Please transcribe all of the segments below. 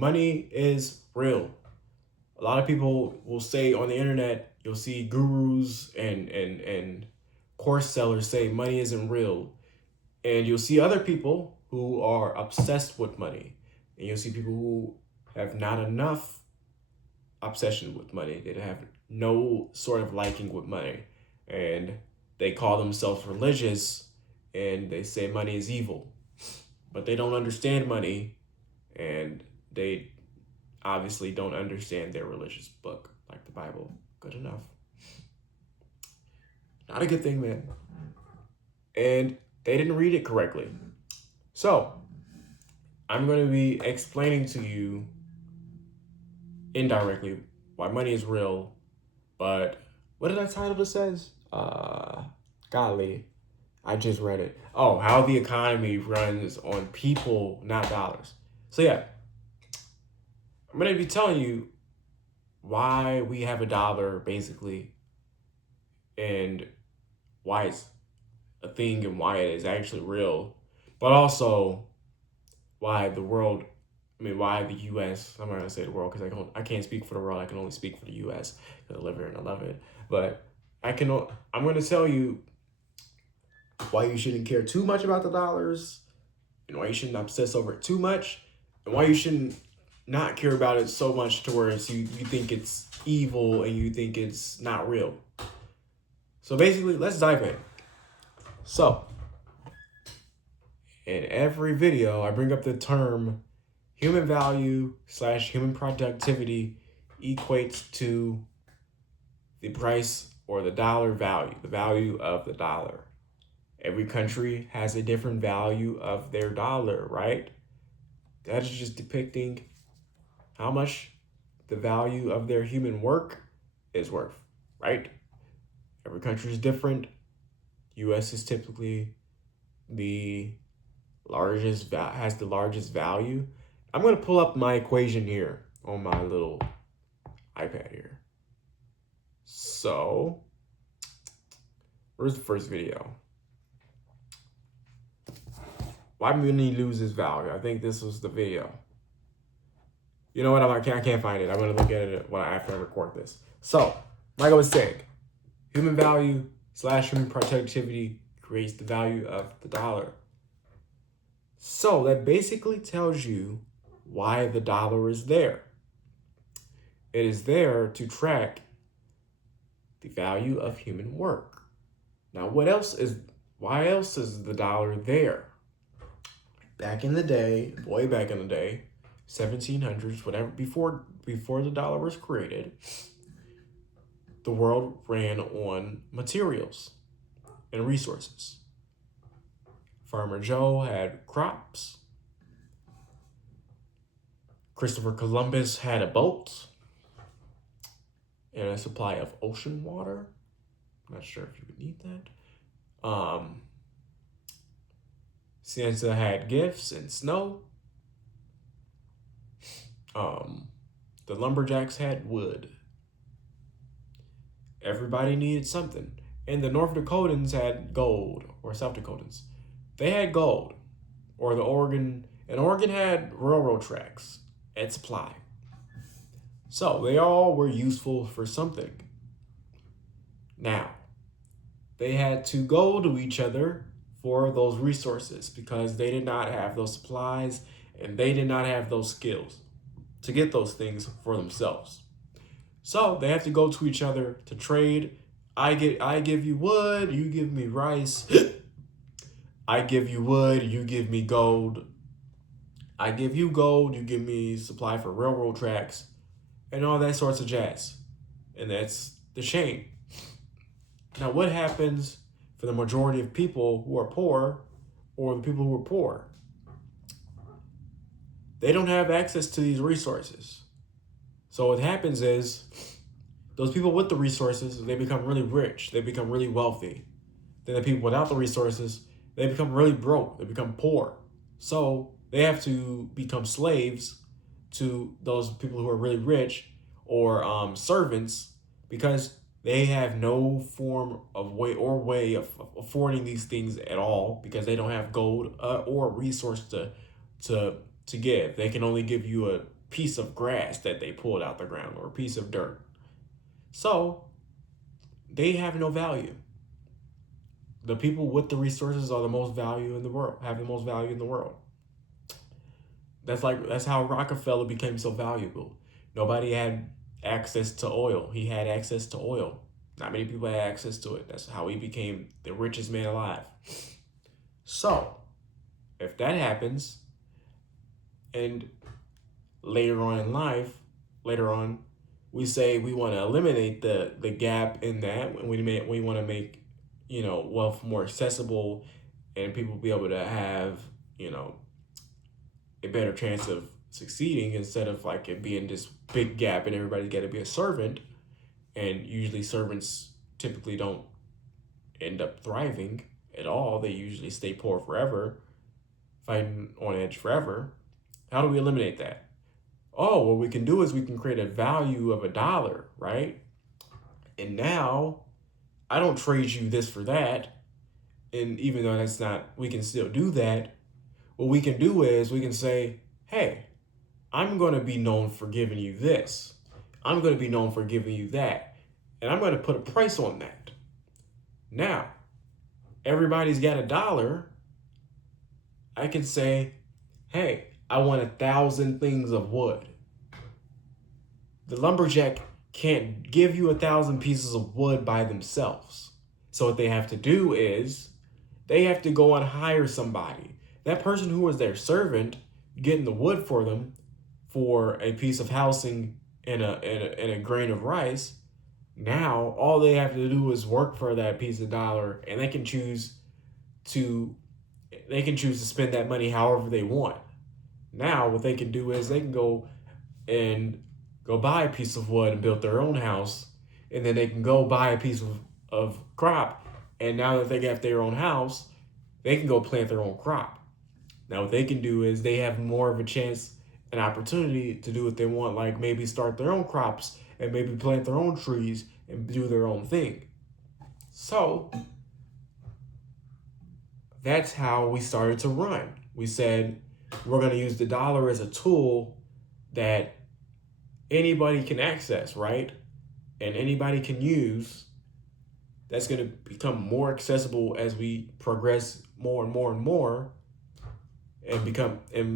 money is real. A lot of people will say on the internet, you'll see gurus and course sellers say money isn't real. And you'll see other people who are obsessed with money. And you'll see people who have not enough obsession with money. They have no sort of liking with money. And they call themselves religious and they say money is evil. But they don't understand money and they obviously don't understand their religious book, like the Bible. Good enough. Not a good thing, man. And they didn't read it correctly. So, I'm going to be explaining to you indirectly why money is real. But what did I title this as? Golly, I just read it. Oh, how the economy runs on people, not dollars. So yeah, I'm going to be telling you why we have a dollar, basically, and why it's a thing and why it is actually real, but also why the world, why the U.S., I'm not going to say the world because I can't speak for the world, I can only speak for the U.S. because I live here and I love it, but I'm going to tell you why you shouldn't care too much about the dollars, and why you shouldn't obsess over it too much, and why you shouldn't not care about it so much to where you think it's evil and you think it's not real. So basically, let's dive in. So, in every video, I bring up the term human value / human productivity equates to the price or the dollar value, the value of the dollar. Every country has a different value of their dollar, right? That is just depicting how much the value of their human work is worth, right? Every country is different. US is typically the largest, has the largest value. I'm going to pull up my equation here on my little iPad here. So, where's the first video? Why money loses value? I think this was the video. You know what? I can't find it. I'm going to look at it after I record this. So, like I was saying, human value / human productivity creates the value of the dollar. So that basically tells you why the dollar is there. It is there to track the value of human work. Now, why else is the dollar there? Back in the day, way back in the day, 1700s, whatever, before the dollar was created, the world ran on materials and resources. Farmer Joe had crops. Christopher Columbus had a boat and a supply of ocean water. I'm not sure if you would need that. Santa had gifts and snow. The lumberjacks had wood. Everybody needed something. And the North Dakotans had gold, or South Dakotans. They had gold. Or Oregon had railroad tracks and supply. So they all were useful for something. Now, they had to go to each other for those resources because they did not have those supplies and they did not have those skills to get those things for themselves. So they have to go to each other to trade. I give you wood, you give me rice. I give you wood, you give me gold. I give you gold, you give me supply for railroad tracks and all that sorts of jazz. And that's the chain. Now, what happens for the majority of people who are poor, or the people who are poor? They don't have access to these resources. So what happens is those people with the resources, they become really rich. They become really wealthy. Then the people without the resources, they become really broke. They become poor. So they have to become slaves to those people who are really rich, or servants, because they have no form of way of affording these things at all, because they don't have gold or resource to give. They can only give you piece of grass that they pulled out the ground or a piece of dirt. So they have no value. The people with the resources are the most value in the world, have the most value in the world. That's how Rockefeller became so valuable. Nobody had access to oil. He had access to oil. Not many people had access to it. That's how he became the richest man alive. So, if that happens, and later on in life, we say we want to eliminate the gap in that, and we want to make, wealth more accessible, and people be able to have, a better chance of succeeding instead of like it being this big gap and everybody's got to be a servant. And usually servants typically don't end up thriving at all. They usually stay poor forever, fighting on edge forever. How do we eliminate that? Oh, what we can do is we can create a value of $1, right? And now I don't trade you this for that. And even though that's not, we can still do that. What we can do is we can say, hey, I'm going to be known for giving you this. I'm going to be known for giving you that. And I'm going to put a price on that. Now, everybody's got $1. I can say, hey, I want 1,000 things of wood. The lumberjack can't give you 1,000 pieces of wood by themselves. So what they have to do is they have to go and hire somebody. That person who was their servant, getting the wood for them for a piece of housing and a grain of rice, now all they have to do is work for that piece of $1, and they can choose to spend that money however they want. Now what they can do is they can go buy a piece of wood and build their own house, and then they can go buy a piece of crop, and now that they got their own house, they can go plant their own crop. Now what they can do is they have more of a chance, an opportunity to do what they want, like maybe start their own crops and maybe plant their own trees and do their own thing. So that's how we started to run. We said we're going to use the dollar as a tool that anybody can access, right? And anybody can use. That's going to become more accessible as we progress more and more and more. And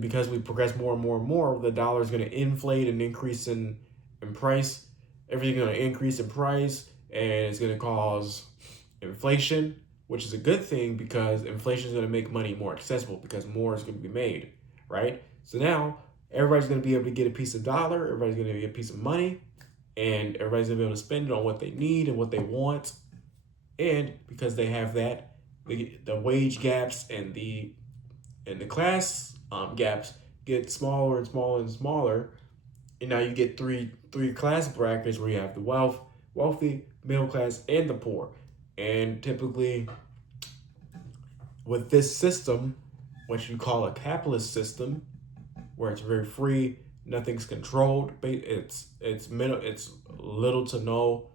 because we progress more and more and more, the dollar is going to inflate and increase in price. Everything's going to increase in price, and it's going to cause inflation, which is a good thing because inflation is going to make money more accessible because more is going to be made, right? So now everybody's going to be able to get a piece of dollar, everybody's going to get a piece of money, and everybody's going to be able to spend it on what they need and what they want. And because they have that, the wage gaps and the class gaps get smaller and smaller and smaller, and now you get three class brackets where you have the wealthy, middle class, and the poor. And typically, with this system, what you call a capitalist system, where it's very free, nothing's controlled. It's little to no.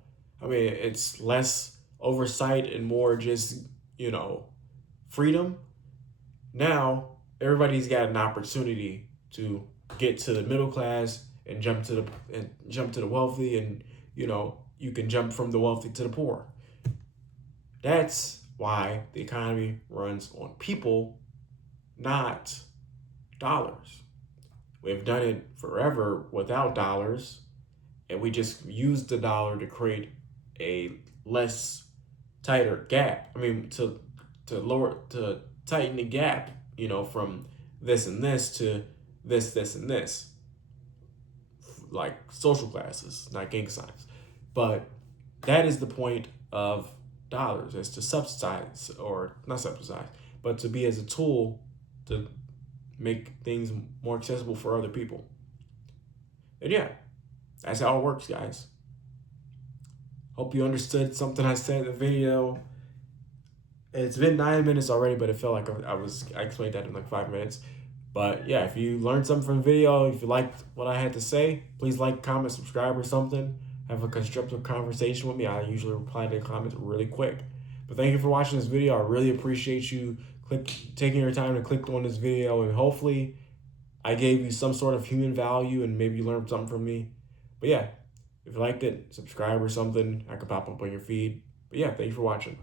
I mean, it's less oversight and more just freedom. Now everybody's got an opportunity to get to the middle class and jump to the wealthy, and you can jump from the wealthy to the poor. That's why the economy runs on people, not dollars. We've done it forever without dollars, and we just use the dollar to create a less tighter gap. I mean, to tighten the gap, from this and this to this and this, like social classes, not gang signs. But that is the point of dollars, is to subsidize, or not subsidize, but to be as a tool to make things more accessible for other people. And yeah, that's how it works, guys. Hope you understood something I said in the video. It's been 9 minutes already, but it felt like I explained that in like 5 minutes. But yeah, if you learned something from the video, if you liked what I had to say, please like, comment, subscribe, or something. Have a constructive conversation with me. I usually reply to comments really quick. But thank you for watching this video. I really appreciate you taking your time to click on this video, and hopefully I gave you some sort of human value and maybe you learned something from me. But yeah, if you liked it, subscribe or something. I could pop up on your feed. But yeah, thank you for watching.